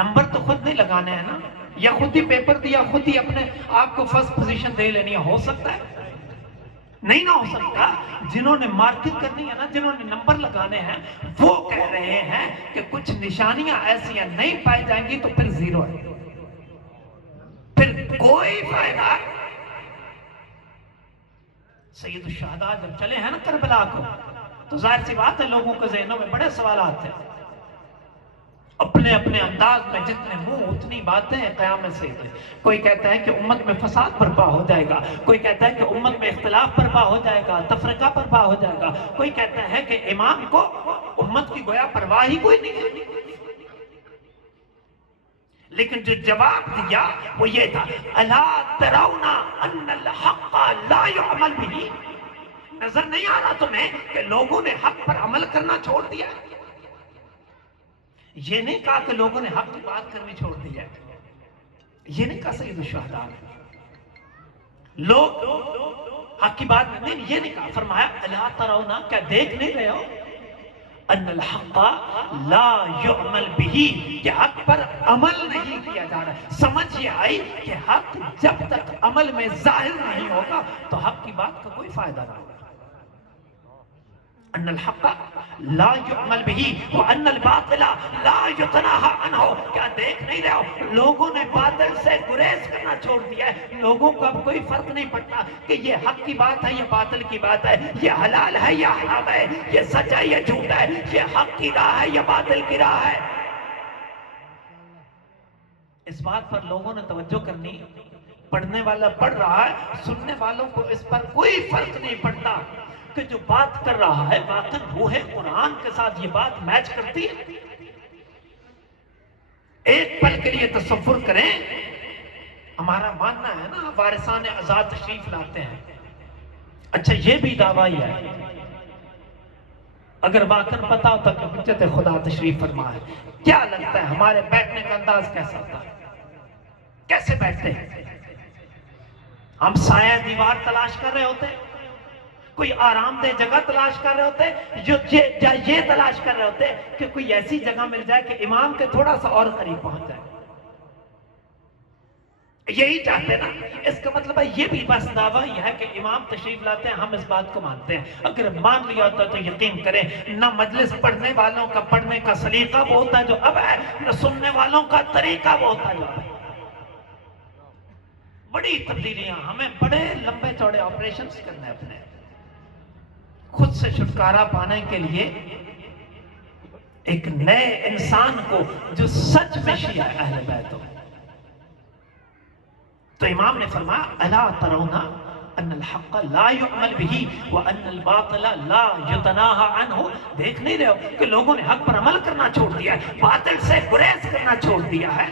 نمبر تو خود نہیں لگانے ہیں نا، یا خود ہی پیپر دیا خود ہی اپنے آپ کو فرسٹ پوزیشن دے لینی ہے، ہو سکتا ہے؟ نہیں نہ ہو سکتا۔ جنہوں نے مارکت کرنی ہے نا، جنہوں نے نمبر لگانے ہیں، وہ کہہ رہے ہیں کہ کچھ نشانیاں ایسی ہیں نہیں پائی جائیں گی تو پھر زیرو ہے، پھر کوئی فائدہ۔ سید الشہداء جب چلے ہیں نا کربلا کو، تو ظاہر سی بات ہے لوگوں کے ذہنوں میں بڑے سوالات ہیں، اپنے اپنے انداز میں جتنے منہ اتنی باتیں ہیں قیامت سے۔ کوئی کہتا ہے کہ امت میں فساد برپا ہو جائے گا، کوئی کہتا ہے کہ امت میں اختلاف برپا ہو جائے گا، تفرقہ برپا ہو جائے گا، کوئی کہتا ہے کہ امام کو امت کی گویا پرواہ ہی کوئی نہیں ہے۔ لیکن جو جواب دیا وہ یہ تھا، الا ترون ان الحق لا يعمل به، نظر نہیں آ رہا تمہیں کہ لوگوں نے حق پر عمل کرنا چھوڑ دیا؟ یہ نہیں کہا کہ لوگوں نے حق کی بات کرنی چھوڑ دی ہے، یہ نہیں کہا سید الشہداء نے، لوگ حق کی بات نہیں، یہ نہیں کہا، فرمایا الا ترون، کیا دیکھ نہیں رہے ہو، ان الحق لا يعمل به، کہ حق پر عمل نہیں کیا جا رہا۔ سمجھ یہ آئی کہ حق جب تک عمل میں ظاہر نہیں ہوگا تو حق کی بات کا کوئی فائدہ نہ ہوگا۔ ان الحق لا يعمل به وان الباطل لا يتناهى عنه، کیا دیکھ نہیں رہے ہو لوگوں نے باطل سے گریز کرنا چھوڑ دیا ہے، لوگوں کو اب کوئی فرق نہیں پڑتا کہ یہ حق کی بات ہے یا باطل کی بات ہے، یہ حلال ہے یا حرام ہے، یہ سچ ہے یا جھوٹ ہے، یہ حق کی راہ ہے یا باطل کی راہ ہے۔ اس بات پر لوگوں نے توجہ کرنی، پڑھنے والا پڑھ رہا ہے، سننے والوں کو اس پر کوئی فرق نہیں پڑتا کہ جو بات کر رہا ہے واقعی روح قرآن کے ساتھ یہ بات میچ کرتی ہے۔ ایک پل کے لیے تصور کریں، ہمارا ماننا ہے نا وارثان عزا تشریف لاتے ہیں، اچھا یہ بھی دعویٰ ہی ہے، اگر واقعی پتا ہوتا کہ حجت خدا تشریف فرما ہے، کیا لگتا ہے ہمارے بیٹھنے کا انداز کیسا ہوتا ہے؟ کیسے بیٹھتے ہیں؟ ہم سایہ دیوار تلاش کر رہے ہوتے ہیں، کوئی آرام دہ جگہ تلاش کر رہے ہوتے، یا یہ تلاش کر رہے ہوتے کہ کوئی ایسی جگہ مل جائے کہ امام کے تھوڑا سا اور قریب پہنچ جائے، یہی چاہتے نا۔ اس کا مطلب ہے یہ بھی بس دعویٰ یہ ہے کہ امام تشریف لاتے ہیں، ہم اس بات کو مانتے ہیں۔ اگر مان لیا ہوتا تو یقین کریں نہ مجلس پڑھنے والوں کا پڑھنے کا سلیقہ وہ ہوتا ہے جو اب ہے، نہ سننے والوں کا طریقہ وہ ہوتا ہے جو اب ہے۔ بڑی تبدیلیاں، ہمیں بڑے لمبے چوڑے آپریشنز کرنے ہیں اپنے، خود سے چھٹکارا پانے کے لیے ایک نئے انسان کو جو سچ میں شیعہ اہل بیت ہو۔ تو امام نے فرمایا الا ترون ان الحق لا يعمل به وان الباطل لا يتناهى عنه، دیکھ نہیں رہے ہو کہ لوگوں نے حق پر عمل کرنا چھوڑ دیا ہے، باطل سے گریز کرنا چھوڑ دیا ہے۔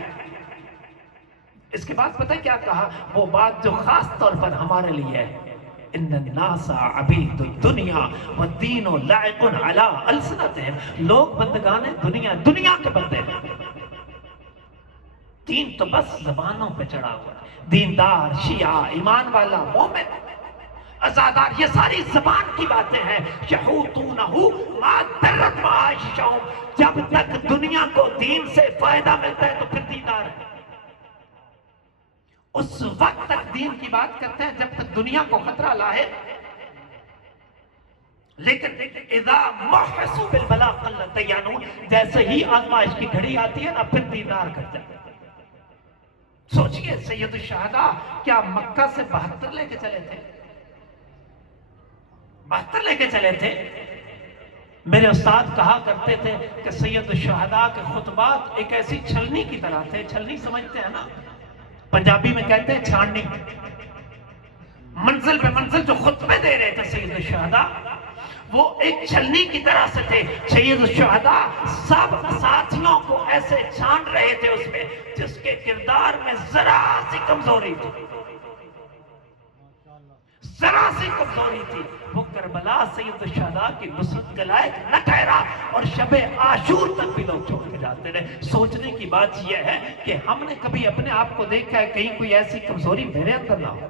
اس کے بعد پتہ کیا کہا؟ وہ بات جو خاص طور پر ہمارے لیے ہے، ان الناس عبید الدنیا والدین لعق علی السنتہم، لوگ بندگان دنیا، دنیا کے بندے ہیں، دین تو بس زبانوں پہ چڑھا ہوا ہے، دیندار، شیعہ، ایمان والا، مومن، عزادار، یہ ساری زبان کی باتیں ہیں. یحوطونہ ما درت معاشہم، جب تک دنیا کو دین سے فائدہ ملتا ہے تو پھر دیندار ہے. اس وقت تک دین کی بات کرتے ہیں جب تک دنیا کو خطرہ لاحق. لیکن اذا محسوا بالبلاء قل دیانون، جیسے ہی آزمائش کی گھڑی آتی ہے نا پھر دیندار کر جاتے ہیں. سوچئے سید الشہداء کیا مکہ سے 72 لے کے چلے تھے؟ 72 لے کے چلے تھے. میرے استاد کہا کرتے تھے کہ سید الشہداء کے خطبات ایک ایسی چھلنی کی طرح تھے. چھلنی سمجھتے ہیں نا، پنجابی میں کہتے ہیں چھاننی. منزل پہ منزل جو خطبے دے رہے تھے سید الشہداء، وہ ایک چھلنی کی طرح سے تھے. سید الشہداء سب ساتھیوں کو ایسے چھان رہے تھے اس میں جس کے کردار میں ذرا سی کمزوری تھی، ذرا سی کمزوری تھی. وہ کربلا سید الشہداء کی نصرت کے لائق نہ ٹھہرا اور شب عاشور تک بھی لوگ چھوڑ کے جاتے رہے. سوچنے کی بات یہ ہے کہ ہم نے کبھی اپنے آپ کو دیکھا ہے کہیں کوئی ایسی کمزوری میرے اندر نہ ہو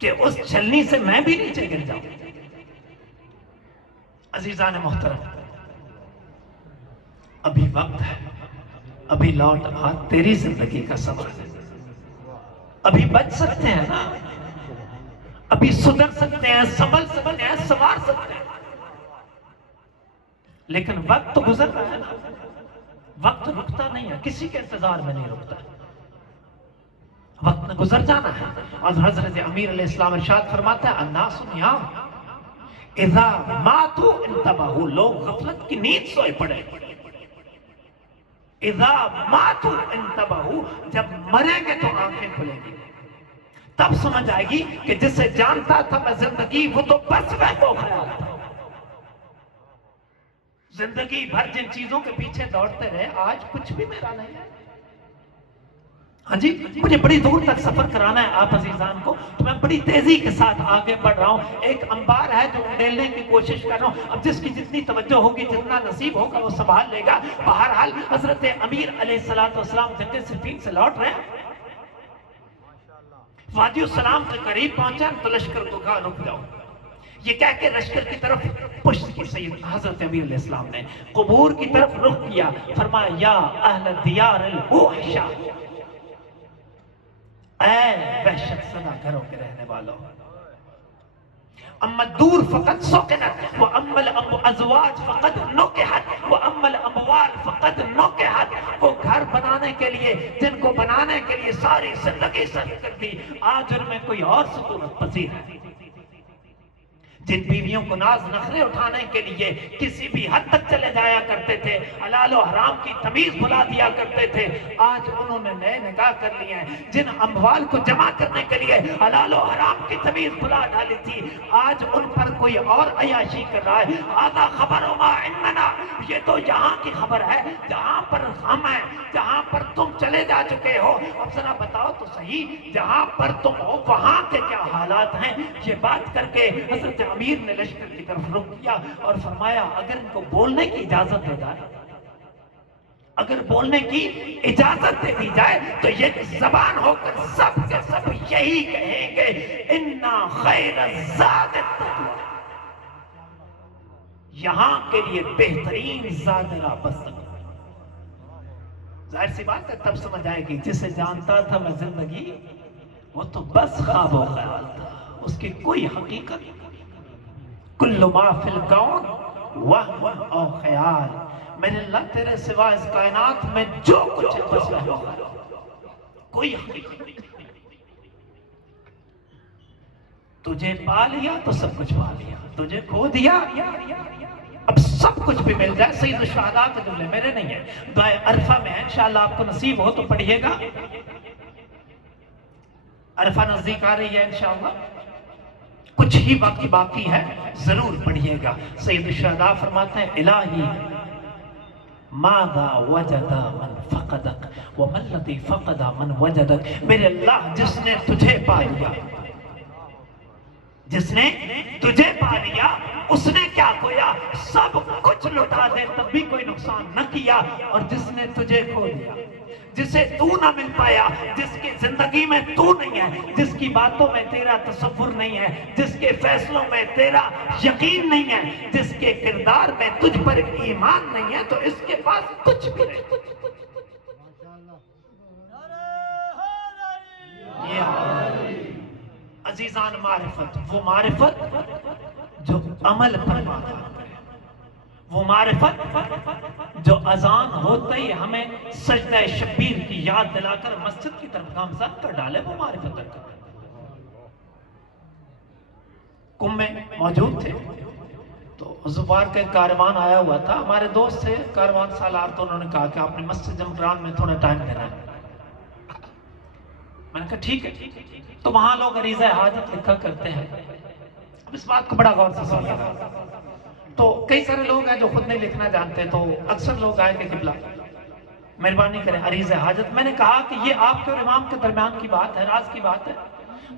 کہ اس چھلنی سے میں بھی نیچے گر جاؤں. عزیزان محترم، ابھی وقت ہے، ابھی لوٹ آ، تیری زندگی کا سوال ہے. ابھی بچ سکتے ہیں نا، ابھی سدھر سکتے ہیں، سنبھل سکتے ہیں، سنوار سکتے ہیں. لیکن وقت تو گزر رہا ہے نا، وقت رکتا نہیں ہے، کسی کے انتظار میں نہیں رکتا. وقت نے گزر جانا ہے. اور حضرت امیر علیہ السلام ارشاد فرماتا ہے الناس نیام اذا ماتوا انتبہوا، لوگ غفلت کی نیند سوئے پڑے. اذا ماتوا انتبہوا، جب مریں گے تو آنکھیں کھلیں گی. تب سمجھ آئے گی کہ جسے جانتا تھا میں زندگی وہ تو بس وہم و خیال تھا. زندگی بھر جن چیزوں کے پیچھے دوڑتے رہے آج کچھ بھی میرا نہیں ہے. ہاں جی، مجھے بڑی دور تک سفر کرانا ہے آپ عزیزان کو، تو میں بڑی تیزی کے ساتھ آگے بڑھ رہا ہوں. ایک انبار ہے جو ڈیلنے کی کوشش کر رہا ہوں. اب جس کی جتنی توجہ ہوگی، جتنا نصیب ہوگا وہ سنبھال لے گا. بہرحال حضرت امیر علیہ السلام جنگ صفین سے لوٹ رہے ہیں. وادی السلام کے قریب پہنچا تو لشکر کو کہا رک جاؤ. یہ کہہ کے لشکر کی طرف پشت کی سید حضرت امیر علیہ السلام نے قبور کی طرف رخ کیا. فرمایا یا اہل دیار الوحشہ، اے وحشت زدہ گھروں کے رہنے والوں، اما الدور فقد سکنت واما الازواج فقد نکحت واما الاموال فقد نکحت. وہ گھر بنانے کے لیے، جن کو بنانے کے لیے ساری زندگی صرف کر دی، آج ان میں کوئی اور سکونت پذیر ہے. جن بیویوں کو ناز نخرے اٹھانے کے لیے کسی بھی حد تک چلے جایا کرتے تھے، حلال و حرام کی تمیز بھلا دیا کرتے تھے، آج انہوں نے نئے نکاح کر لیے ہیں. جن اموال کو جمع کرنے کے لیے حلال و حرام کی تمیز بھلا ڈالی تھی، آج ان پر کوئی اور عیاشی کر رہا ہے. آدھا خبر ما عندنا، یہ تو یہاں کی خبر ہے جہاں پر ہم ہیں، جہاں پر تم چلے جا چکے ہو. اب ذرا بتاؤ تو صحیح، جہاں پر تم ہو وہاں کے کیا حالات ہیں. یہ بات کر کے حضرت امیر نے لشکر کی طرف رخ کیا اور فرمایا اگر ان کو بولنے کی اجازت دے جائے، اگر بولنے کی اجازت دے دی جائے تو یہ زبان ہو کر سب کے سب یہی کہیں گے انا خیر الزاد التقوی، یہاں کے لیے بہترین زاد بس. ظاہر سی بات ہے تب سمجھ آئے گی جسے جانتا تھا میں زندگی وہ تو بس خواب و خیال تھا، اس کی کوئی حقیقت. کل ما فی الکون وہم او خیال، میرے اللہ تیرے سوا اس کائنات میں جو کچھ ہے بس وہم و خیال، کوئی حقیقت نہیں. تجھے پا لیا تو سب کچھ پا لیا، تجھے کھو دیا اب سب کچھ بھی مل جائے. سید الشہداء کے جملے میرے نہیں ہیں، دعائے عرفہ میں ہے، انشاءاللہ آپ کو نصیب ہو تو پڑھیے گا. عرفہ نزدیک آ رہی ہے انشاءاللہ، کچھ ہی وقت باقی ہے، ضرور پڑھیے گا. سید الشہداء فرماتے ہیں الہی ماذا وجد من فقدک وما الذی فقد من وجدک. میرے اللہ جس نے تجھے پا لیا، جس نے تجھے پا لیا اس نے کیا کھویا؟ سب کچھ لٹا دے تب بھی کوئی نقصان نہ کیا. اور جس نے تجھے کھو دیا، جسے تو نہ مل پایا، جس کی زندگی میں تو نہیں ہے، جس کی باتوں میں تیرا تصور نہیں ہے، جس کے فیصلوں میں تیرا یقین نہیں ہے، جس کے کردار میں تجھ پر ایمان نہیں ہے، تو اس کے پاس کچھ بھی نہیں. عزیزان معرفت، وہ معرفت جو عمل پر مادہ کرے، وہ معرفت جو اذان ہوتے ہی ہمیں سجدہ شبیر کی یاد دلا کر مسجد کی طرف گامزن کر ڈالے، وہ معرفت ہے. کم میں موجود تھے تو زفار کا کاروان آیا ہوا تھا، ہمارے دوست تھے کاروان سالار، تو انہوں نے کہا کہ آپ نے مسجد جمعران میں تھوڑا ٹائم دینا ہے. میں نے کہا ٹھیک ہے. تو وہاں لوگ عریضہ حاجت لکھا کرتے ہیں. اب اس بات کو بڑا غور سے سنیے گا. تو کئی سارے لوگ ہیں جو خود نہیں لکھنا جانتے، تو اکثر لوگ آئے کہ قبلہ مہربانی کریں عریضہ حاجت. میں نے کہا کہ یہ آپ کے اور امام کے درمیان کی بات ہے، راز کی بات ہے،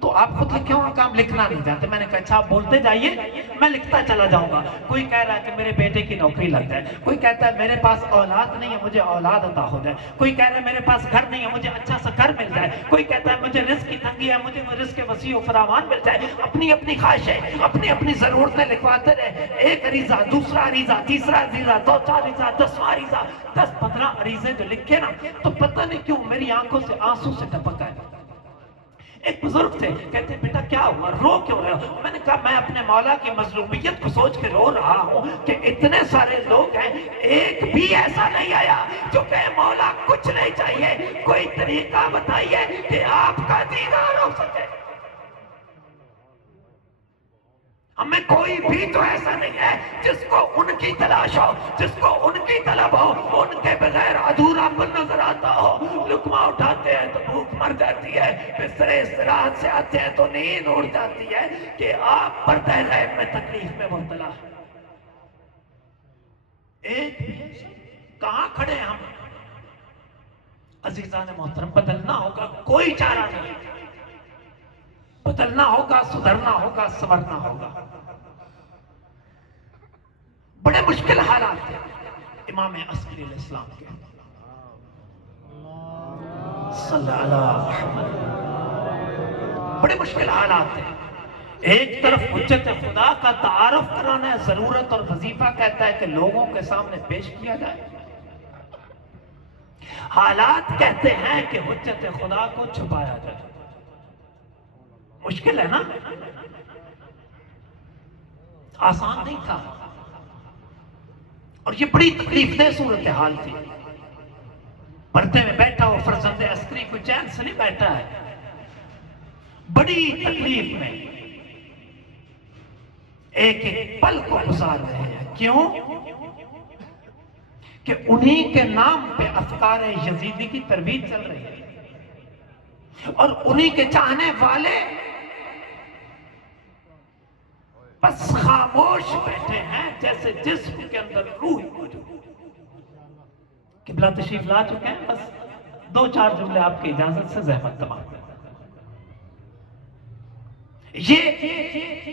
تو آپ خود لکھیں، ان کا ہم لکھنا نہیں جانتے. میں نے کہا اچھا آپ بولتے جائیے، میں لکھتا چلا جاؤں گا. کوئی کہہ رہا ہے کہ میرے بیٹے کی نوکری لگ جائے، کوئی کہتا ہے میرے پاس اولاد نہیں ہے مجھے اولاد عطا ہو جائے، کوئی کہہ رہا ہے میرے پاس گھر نہیں ہے مجھے اچھا سا گھر مل جائے، کوئی کہتا ہے مجھے رزق کی تنگی ہے مجھے رزق وسیع و فراوان مل جائے. اپنی اپنی خواہشیں، اپنی اپنی ضرورتیں لکھواتے رہے. ایک عریضہ، دوسرا عریضہ، تیسرا عریضہ، چوتھا عریضہ، 10واں عریضہ، 10-15 عریضے جو لکھے نا، تو پتہ نہیں کیوں میری آنکھوں سے آنسو سے ٹپک آئے. ایک بزرگ تھے، کہتے ہیں بیٹا کیا ہوا، رو کیوں رہے ہو؟ میں نے کہا میں اپنے مولا کی مظلومیت کو سوچ کے رو رہا ہوں کہ اتنے سارے لوگ ہیں، ایک بھی ایسا نہیں آیا جو کہے مولا کچھ نہیں چاہیے، کوئی طریقہ بتائیے کہ آپ کا دیدار ہو سکے. ہمیں کوئی بھی تو ایسا نہیں ہے جس کو ان کی تلاش ہو، جس کو ان کی طلب ہو، ان کے بغیر ادھورا پن نظر آتا ہو. لقمہ اٹھاتے ہیں تو بھوک مر جاتی ہے، بستر استراحت سے آتے ہیں تو نیند اڑ جاتی ہے، کہ آپ پردہ غیب میں تکلیف میں مبتلا ہے. ایک کہاں کھڑے ہیں ہم؟ عزیزان محترم، بدلنا ہوگا، کوئی چارہ نہیں، بدلنا ہوگا، سدھرنا ہوگا، سنورنا ہوگا. بڑے مشکل حالات ہیں امام عسکری علیہ السلام کے. صلی اللہ محمد. بڑے مشکل حالات ہیں. ایک طرف حجت خدا کا تعارف کرانا ہے، ضرورت اور وظیفہ کہتا ہے کہ لوگوں کے سامنے پیش کیا جائے. حالات کہتے ہیں کہ حجت خدا کو چھپایا جائے. مشکل ہے نا، آسان نہیں تھا، اور یہ بڑی تکلیف دہ صورتحال تھی. پردے میں بیٹھا ہو فرزند عسکری کوئی چین سے نہیں بیٹھا ہے، بڑی تکلیف میں ایک ایک پل کو گزار رہے ہیں. کیوں؟ کہ انہی کے نام پہ افکار یزیدی کی ترویج چل رہی ہے، اور انہی کے چاہنے والے بس خاموش بیٹھے ہیں جیسے جسم کے اندر روح موجود. قبلہ تشریف لا چکے ہیں، بس 2-4 جملے آپ کی اجازت سے زحمت تمام. یہ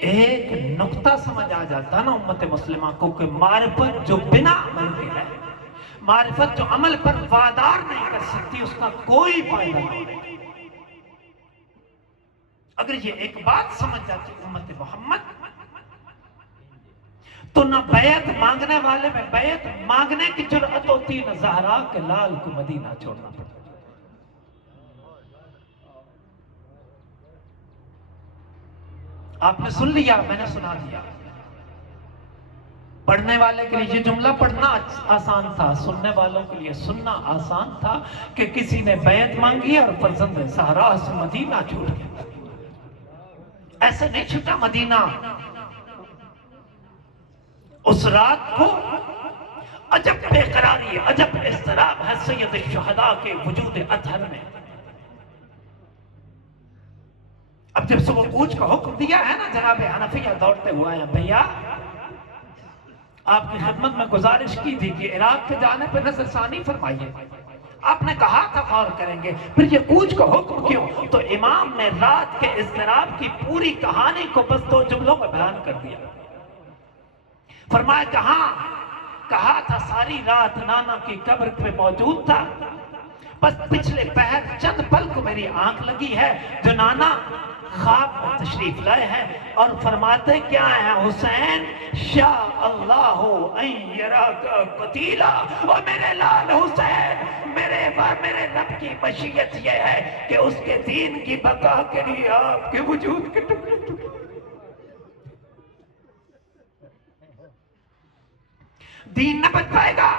ایک نقطہ سمجھ آ جاتا نا امت مسلمہ کو کہ معرفت جو بنا عمل کے ہے، معرفت جو عمل پر وادار نہیں کر سکتی، اس کا کوئی فائدہ نہیں. اگر یہ ایک بات سمجھ جاتی امت محمد، تو نہ بیعت مانگنے والے میں بیعت مانگنے کی جرأت ہوتی، نہ زہرا کے لال کو مدینہ چھوڑنا پڑتا. آپ نے سن لیا، میں نے سنا دیا. پڑھنے والے کے لیے یہ جملہ پڑھنا آسان تھا، سننے والوں کے لیے سننا آسان تھا کہ کسی نے بیعت مانگی اور فرزند زہرا سے مدینہ چھوٹ گیا. ایسے نہیں چھوٹا مدینہ. اس رات کو عجب بے قراری، عجب اضطراب ہے سید الشہداء کے وجود اطہر میں. اب جب صبح کوچ کا حکم دیا ہے نا، جناب حنفیہ دوڑتے ہوئے ہیں، بھیا آپ کی خدمت میں گزارش کی تھی کہ عراق کے جانے پہ نظر ثانی فرمائیے. آپ نے کہا تھا غور کریں گے، پھر یہ کوچ کا حکم کیوں؟ تو امام نے رات کے اضطراب کی پوری کہانی کو بس 2 جملوں میں بیان کر دیا. فرمایا کہاں؟ کہا تھا ساری رات نانا کی قبر پہ موجود تھا، بس پچھلے پہر چند پل کو میری آنکھ لگی ہے جو نانا خواب میں تشریف لائے ہیں اور فرماتے کیا ہیں؟ حسین شاء اللہ ان یراک قتیلا، اور میرے لال حسین میرے رب کی مشیت یہ ہے کہ اس کے دین کی بقا کے لیے آپ کے وجود کے ٹکڑے ٹکڑے دین نہ بچ پائے گا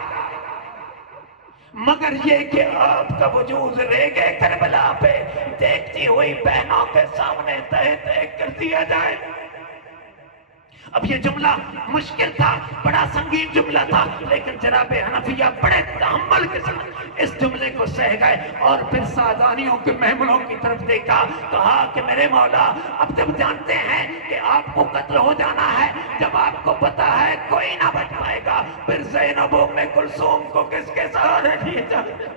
مگر یہ کہ آپ کا وجود ریگے کربلا پہ دیکھتی ہوئی بہنوں کے سامنے تہ تہ کر دیا جائے۔ اب یہ جملہ مشکل تھا، بڑا سنگین جملہ تھا، لیکن جناب حنفیہ بڑے تحمل کے ساتھ اس جملے کو سہ گئے اور پھر سعدانیوں کے محملوں کی طرف دیکھا، کہا کہ میرے مولا اب جب جانتے ہیں کہ آپ کو قتل ہو جانا ہے، جب آپ کو پتا ہے کوئی نہ بچ پائے گا، پھر زینب ام کلثوم کو کس کے سہارے لیے جاتے؟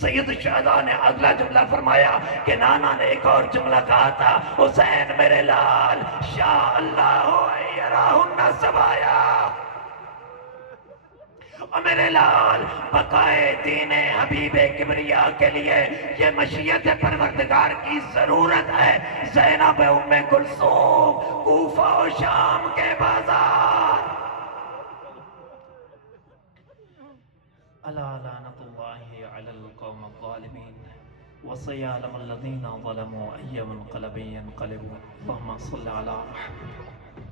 سید الشہداء نے اگلا جملہ فرمایا کہ نانا نے ایک اور جملہ کہا تھا، حسین میرے لال شاء اللہ یراہن سبایا، اور میرے لال بقائے دین حبیب کبریا کے لیے یہ مشیت پروردگار کی ضرورت ہے۔ زینب ام کلثوم کوفہ و شام کے بازار، الا لعنت اللہ علی القوم الظالمین وسيعلم الذين ظلموا أي منقلب ينقلبون اللهم صل على محمد